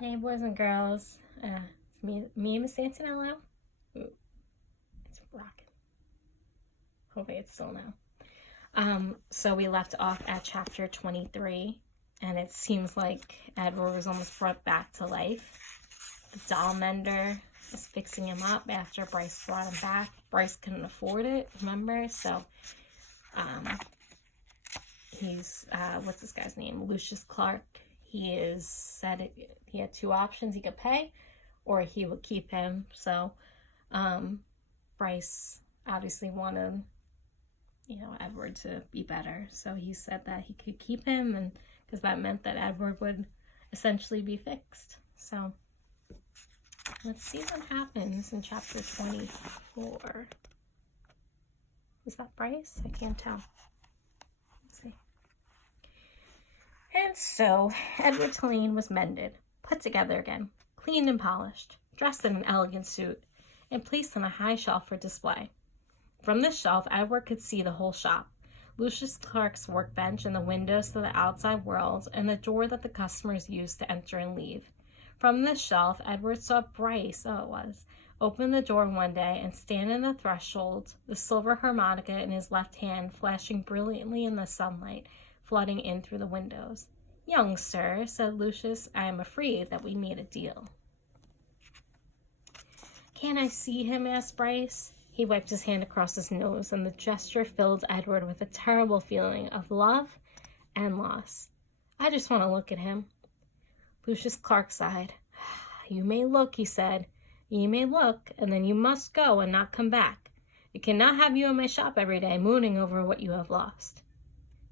Hey, boys and girls. It's me and Miss Santinello. Ooh, it's rocking. Hopefully it's still now. So we left off at chapter 23, and it seems like Edward was almost brought back to life. The doll mender is fixing him up after Bryce brought him back. Bryce couldn't afford it, remember? So, he's, what's this guy's name? Lucius Clark. He said he had two options. He could pay or he would keep him. So Bryce obviously wanted, Edward to be better. So he said that he could keep him, and because that meant that Edward would essentially be fixed. So let's see what happens in chapter 24. Is that Bryce? I can't tell. Let's see. And so, Edward Tulane was mended, put together again, cleaned and polished, dressed in an elegant suit, and placed on a high shelf for display. From this shelf, Edward could see the whole shop, Lucius Clark's workbench and the windows to the outside world, and the door that the customers used to enter and leave. From this shelf, Edward saw Bryce, open the door one day and stand in the threshold, the silver harmonica in his left hand flashing brilliantly in the sunlight, flooding in through the windows. "Young sir," said Lucius, "I am afraid that we made a deal." "Can I see him?" asked Bryce. He wiped his hand across his nose, and the gesture filled Edward with a terrible feeling of love and loss. "I just want to look at him." Lucius Clark sighed. "You may look," he said. "You may look, and then you must go and not come back. I cannot have you in my shop every day mooning over what you have lost."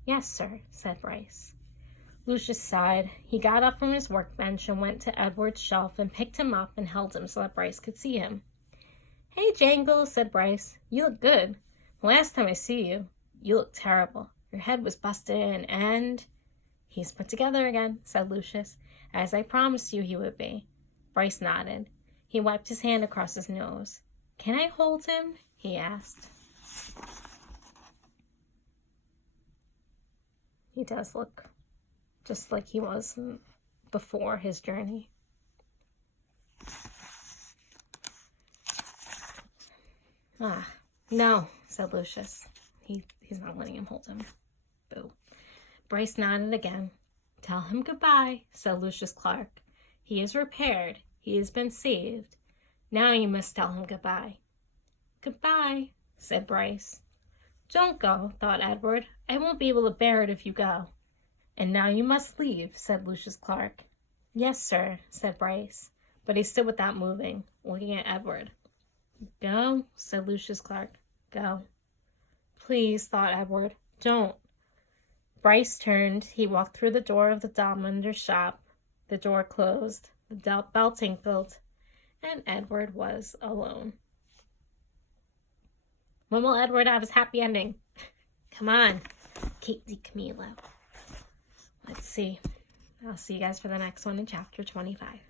"Yes, sir," said Bryce. Lucius sighed. He got up from his workbench and went to Edward's shelf and picked him up and held him so that Bryce could see him. "Hey, Jangles," said Bryce. "You look good. The last time I see you, you looked terrible. Your head was busted in and—" "He's put together again," said Lucius, "as I promised you he would be." Bryce nodded. He wiped his hand across his nose. "Can I hold him?" he asked. He does look just like he was before his journey. "No," said Lucius. He's not letting him hold him. Boo. Bryce nodded again. "Tell him goodbye," said Lucius Clark. "He is repaired. He has been saved. Now you must tell him goodbye." "Goodbye," said Bryce. "Don't go," thought Edward. "I won't be able to bear it if you go." "And now you must leave," said Lucius Clark. "Yes, sir," said Bryce, but he stood without moving, looking at Edward. "Go," said Lucius Clark. "Go." "Please," thought Edward, "don't." Bryce turned. He walked through the door of the doll mender's shop. The door closed. The bell tinkled, and Edward was alone. When will Edward have his happy ending? Come on, Kate DiCamillo. Let's see. I'll see you guys for the next one in chapter 25.